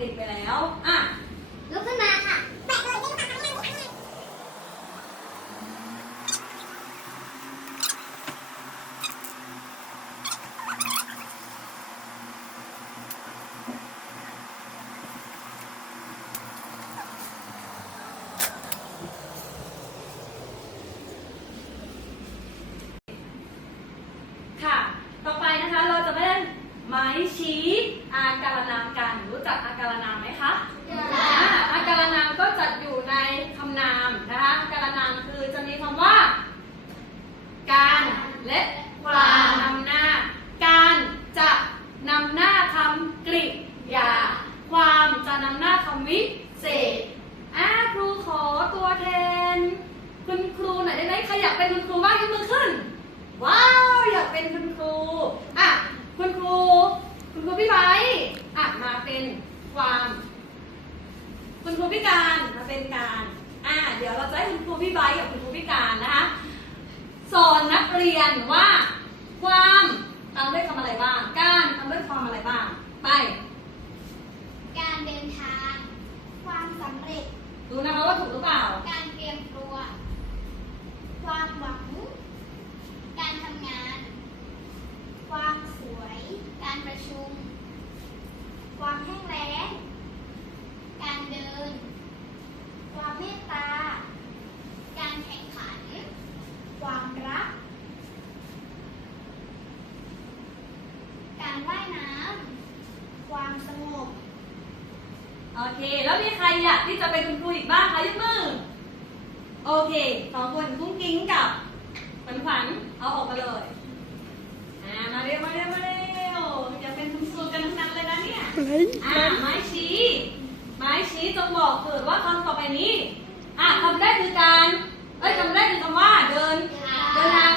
เด็กๆไปแล้ว อะ เดี๋ยวเราจะให้คุณครูพี่ไบกับคุณครูพี่การนะคะสอนนักเรียนว่า ความตามด้วยคำอะไรบ้าง การตามด้วยความอะไรบ้าง ไป การเดินทาง ความสำเร็จ ดูนะคะว่าถูกหรือเปล่า การเตรียมตัว ความหวัง การทำงาน ความสวย การประชุม ความแห้งแล้ง การเดิน ความเมตตา การแข่งขัน ความรัก การว่ายน้ำ ความสงบ โอเค แล้วมีใครอยากที่จะเป็นคุณครูอีกบ้างคะยกมือ โอเคสองคนกุ้งกิ้งกับขวัญขวัญเอาออกมาเลยมาเร็วมาเร็วมาเร็วเดี๋เป็นคุณครูกันนั้นเลยนะเนี่ยอ่าไม้ชี ม้ชี้จงบอกเถิดว่าคำต่อไปนี้ อะคำแรกคือการ เอ้ยคำแรกคือคำว่าเดิน เดินทาง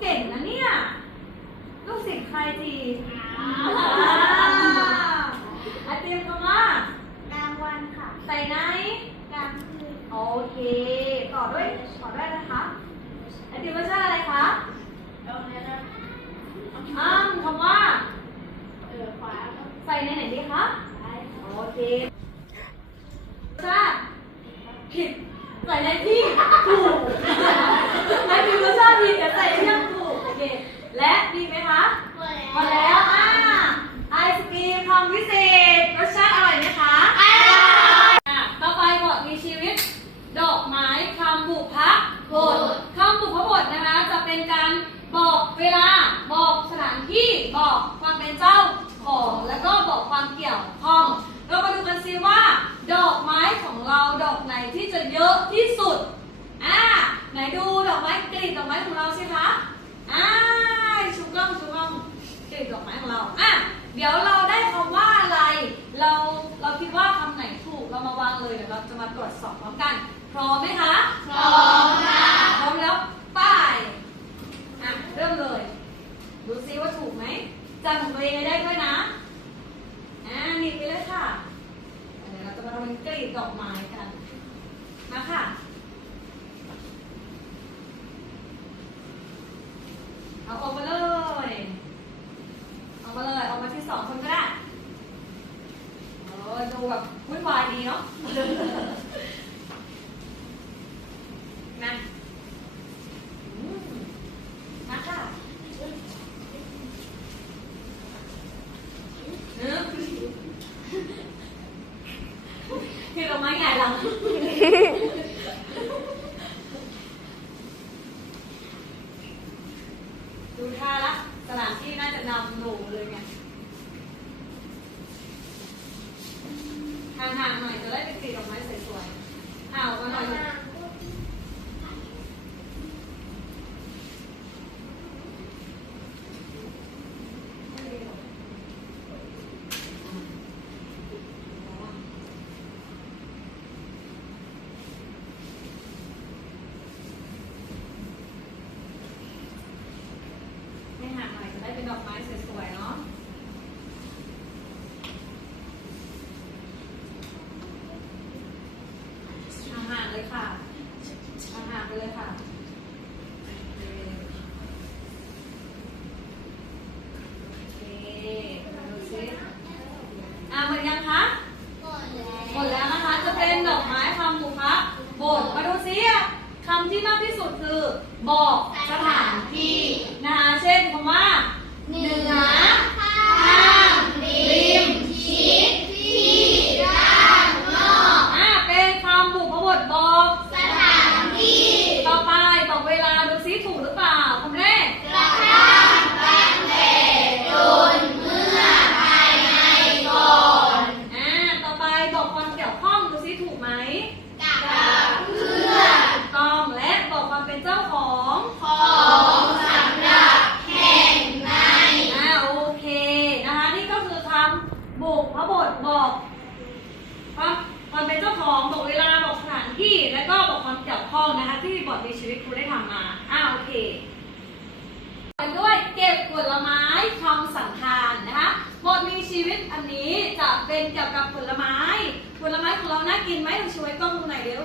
เก่งนะเนี่ย ลูกศิษย์ใครทีอ่าอาเตรียมคำว่ากลางวันค่ะใส่ไหนกลางคืนโอเค ต่อด้วยต่อด้วยนะคะไอติมรสชาติอะไรคะตรงนี้นะอ้ามคำว่า เออขวาก็ใส่ในไหนดีคะซ้ายโอเครสชาติผิด ใส่ในที่ถูกไอติมรสชาติผิดแต่ใส่ในที่ถูกโอเคและดีไหมคะหมดพอแล้วอ่าไอศกรีมความพิเศษ รสชาติอร่อยไหมคะ อร่อย อะต่อไปบทมีชีวิต ดอกไม้คำบุพบทคำบุพบทนะคะ จะเป็นการบอกเวลา บอกสถานที่ บอกความเป็นเจ้าของ แล้วก็บอกความเกี่ยวข้อง เรามาดูกันซิว่า ดอกไม้ของเราดอกไหนที่จะเยอะที่สุด อ่า ไหนดูดอกไม้กลีบดอกไม้ของเราสิคะ อ่า ชูกล้องชูกล้องกลีบดอกไม้ของเรา อะ เดี๋ยวเราได้คำว่าอะไร เราเราคิดว่าคำไหนถูกเรามาวางเลยเดี๋ยวเราจะมาตรวจสอบพร้อมกัน พร้อมไหมคะ พร้อมค่ะพร้อมแล้วป้ายอะเริ่มเลย ดูซิว่าถูกไหมจำของตัวเองให้ได้ด้วยนะอ่านี่ไปเลยค่ะเดี๋ยวเราจะมาทำเป็นกลีบดอกไม้กันมาค่ะเอาออกมาเลยเอา มาเลยออกมาที่สองคนก็ได้เออดูแบบวุ่นวายดีเนาะนะอืมมาค่ะเนื้อคือเราไม่ไงหลัง ดูท่าละสถานที่น่าจะนำหนูเลยไงห่างๆหน่อยจะได้เป็นสีดอกไม้สวยๆอ้าวมาหน่อยลูกให้ห่างหน่อยจะได้เป็นดอกไม้สวยๆเนาะห่างๆเลย ค่ะห่างๆไปเลยค่ะโอเคมาดูซิอะหมดยังคะ หมดแล้ว หมดแล้วนะคะ จะเป็นดอกไม้คำบุพบทมาดูซิอะคำที่มากที่สุดคือ บอกสถานที่นะคะเช่นคำว่า เหนือข้างริมชิดที่ด้านนอก อ่าเป็นคำบุพบทบอก สถานที่ ต่อไปบอกเวลาดูซิถูกหรือเปล่าคำแรก กระทั่งตั้งแต่จนเมื่อภายในก่อน อ่าต่อไปบอกความเกี่ยวข้องดูซิถูกไหม กับเพื่อน ถูกต้องและบอกความเป็นเจ้าของ ของสำหรับแห่งใน อ่าโอเคนะคะนี่ก็คือคำบุพบทบอกความความเป็นเจ้าของบอกเวลาบอกสถานที่และก็บอกความเกี่ยวข้องนะคะที่บทมีชีวิตครูได้ทำมาอ่าโอเคต่อด้วยเก็บ ผลไม้คำสังทานนะคะบทมีชีวิตอันนี้จะเป็นเกี่ยวกับผลไม้ ผลไม้ของเราน่ากินไหมเราช่วยกล้องดูหน่อยเร็ว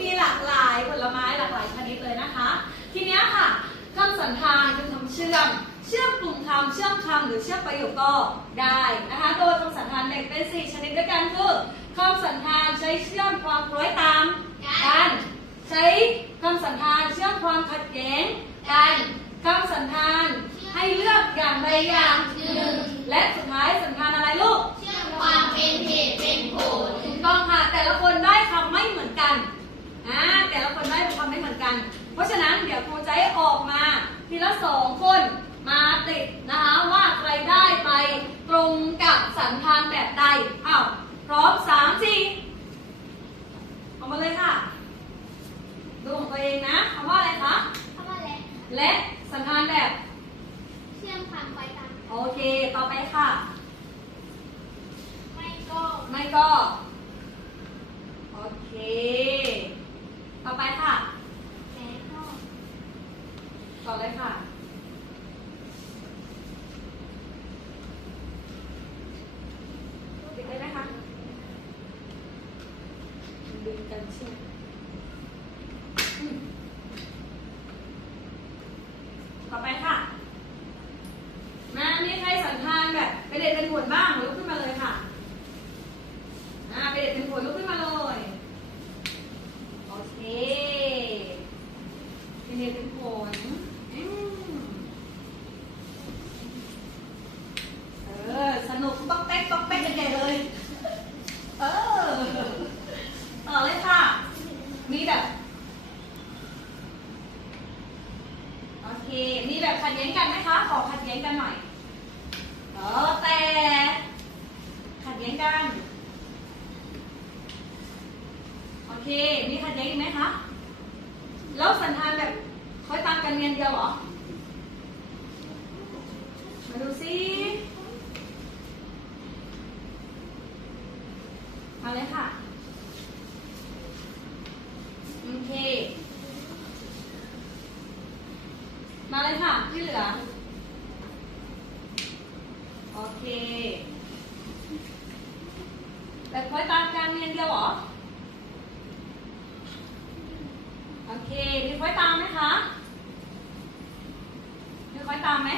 มีหลากหลายผลไม้หลากหลายชนิดเลยนะคะ ทีนี้ค่ะคำสันธานคือคำเชื่อม เชื่อมกลุ่มคำเชื่อมคำหรือเชื่อมประโยคก็ได้นะคะโดยคำสันธานแบ่งเป็นสี่ชนิดด้วยกันคือคำสันธานใช้เชื่อมความคล้อยตามกันใช้คำสันธานเชื่อมความขัดแย้งกัน คำสันธานให้เลือกอย่างใดอย่างหนึ่งและสุดท้ายสันธานอะไรลูกเชื่อมความเป็นเหตุเป็นผลถูกต้องค่ะแต่ละคนได้คำไม่เหมือนกันอ่าแต่ละคนได้คำไม่เหมือนกัน เพราะฉะนั้นเดี๋ยวครูจะให้ออกมาทีละสองคนมาติดนะคะว่าใครได้ไปตรงกับสันธานแบบใดอ้าวพร้อมสามสี่ออกมาเลยค่ะ ดูของตัวเองนะคำว่าอะไรคะเข้ามาแล้วและ สันธานแบบเชื่อมความไว้ตามโอเค ต่อไปค่ะ ไม่ก็ไม่ก็ โอเค ต่อไปค่ะแก้ข้อต่อเลยค่ะ ติดได้ไหมคะดึงกันเชื่อมอืมต่อไปค่ะ มามีใครสันทานแบบไปเด็ดเป็นผลบ้างลุกขึ้นมาเลยค่ะ อ่าไปเด็ดเป็นผลลุกขึ้นมาเลย โอเคไปเด็ดเป็นผลอืมเออ สนุกต้องเต้นต้องเต้นกันใหญ่เลย เออ ต่อเลยค่ะ มีแบบ โอเค มีแบบขัดแย้งกันไหมคะ ขอขัดแย้งกันหน่อย เออแต่ ขัดแย้งกัน โอเค มีขัดแย้งอีกไหมคะ แล้วสันทานแบบคอยตามกันเรียนเดียวเหรอ มาดูซิมาเลยค่ะ โอเค มาเลยค่ะ ที่เหลือ โอเค แต่คอยตามการเรียนเดียวเหรอ โอเค มีค่อยตามไหมคะ มีค่อยตามไหม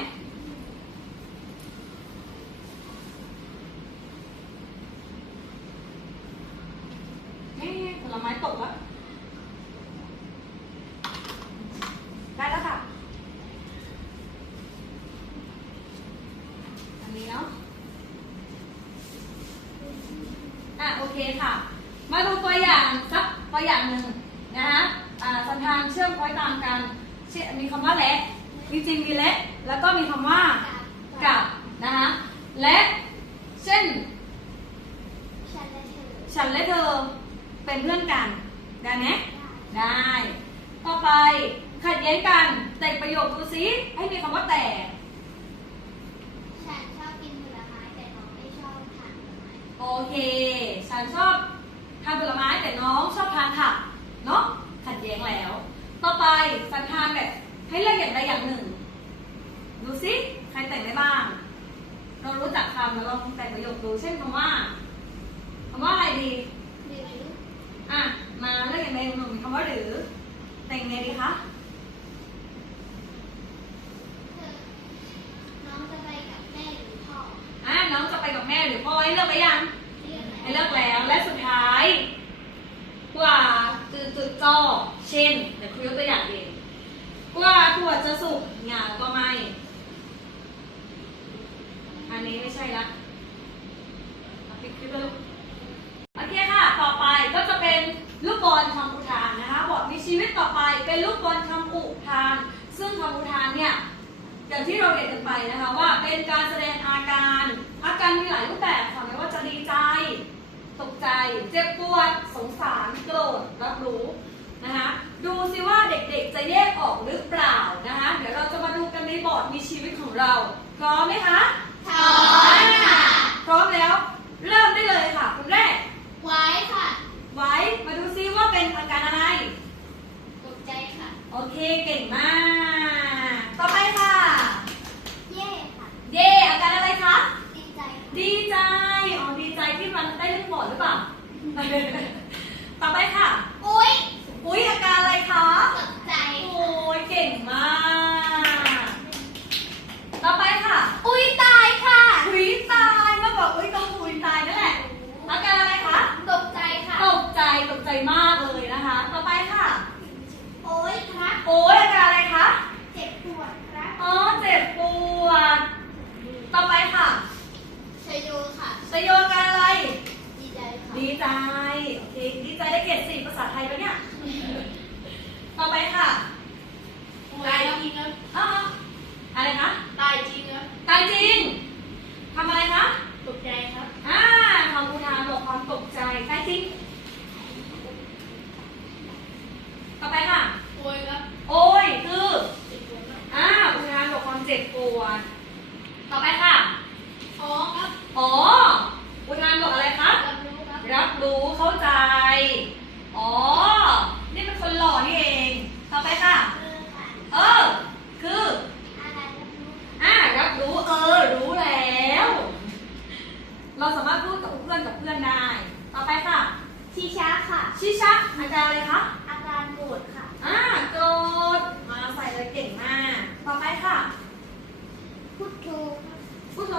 เอ๊ะผลไม้ตกแล้วได้แล้วค่ะ อันนี้เนาะ อะโอเคค่ะ มาดูตัวอย่างสักตัวอย่างหนึ่งนะคะอ่าสันทานเชื่อมคล้อยตามกันเช่นมีคำว่าและจริงๆมีและ แล้วก็มีคำว่ากับนะคะและเช่น ฉันและเธอฉันและเธอเป็นเพื่อนกันได้ไหมได้ ต่อไปขัดแย้งกันแต่งประโยคดูซิให้มีคำว่าแต่ ฉันชอบกินผลไม้แต่น้องไม่ชอบทานผลไม้โอเค ฉันชอบทานผลไม้แต่น้องชอบทานผักเนาะขัดแย้งแล้ว ต่อไปสันทานแบบให้เลือกอย่างใดอย่างหนึ่ง ดูซิใครแต่งได้บ้าง เรารู้จักคำแล้วลองแต่งประโยคดู เช่นคำว่าคำว่าอะไรดีหรืออะมาเลือกอย่างใดอย่างหนึ่งมีคำว่าหรือ แต่งไงดีคะเธอน้องจะไปกับแม่หรือพ่ออะน้องจะไปกับแม่หรือพ่อให้เลือกไปยังเลือกไหนให้เลือกแล้วและสุดท้าย กว่าจืดจุดจ่อ เช่นเดี๋ยวครูยกตัวอย่างเองกว่าถั่วจะสุกหยาก็ไม่ อันนี้ไม่ใช่ละปิดคลิปแล้วโอเคค่ะ ต่อไปก็จะเป็นลูกบอลคำอุทานนะคะบทมีชีวิตต่อไปเป็นลูกบอลคำอุทาน ซึ่งคำอุทานเนี่ยอย่างที่เราเรียนกันไปนะคะว่าเป็นการแสดงอาการอาการมีหลายรูปแบบค่ะไม่ว่าจะดีใจ ตกใจ เจ็บปวด สงสาร โกรธรับรู้นะคะ ดูซิว่าเด็กๆจะแยกออกหรือเปล่านะคะ เดี๋ยวเราจะมาดูกันในบอร์ดมีชีวิตของเรา พร้อมไหมคะ พร้อมค่ะ พร้อมแล้ว เริ่มได้เลยค่ะคนแรก ไว้ค่ะ ไว้ มาดูซิว่าเป็นอาการอะไร ตกใจค่ะ โอเค เก่งมาก ต่อไปค่ะ เย่ค่ะ เย่อาการอะไรคะ ดีใจค่ะ ดีใจ อ๋อ ดีใจที่มันได้เล่นบอร์ดหรือเปล่า ต่อไปค่ะ อุ้ย อุ๊ย อาการอะไรคะ ตกใจ โอ้ย เก่งมาก ต่อไปค่ะ อุ้ยตายค่ะ อุ๊ยตายมาบอกอุ๊ยก็อุ๊ยตายนั่นแหละ อาการอะไรคะ ตกใจค่ะ ตก ใจตกใจมากเลยนะคะ ต่อไปค่ะ โอ้ยครับ โอ้ยอาการอะไรคะ เจ็บปวดครับ อ๋อ เจ็บปวด ต่อไปค่ะชโยค่ะสยโยอาการอะไร ดีใจค่ะ ดีใจ โอเค ดีใจได้เกรดสี่ภาษาไทยปะเนี่ย ต่อไปค่ะตายจริงนะอ่าอะไรคะ ตายจริงนะตายจริง ทำอะไรคะ ตกใจครับ อ่าคำอุทานบอกความตกใจ ตายจริง อาการอะไรคะอาการโกรธค่ะ อ่าโกรธมาใส่เลยเก่งมาก ต่อไปค่ะ พุทโธพุทโธ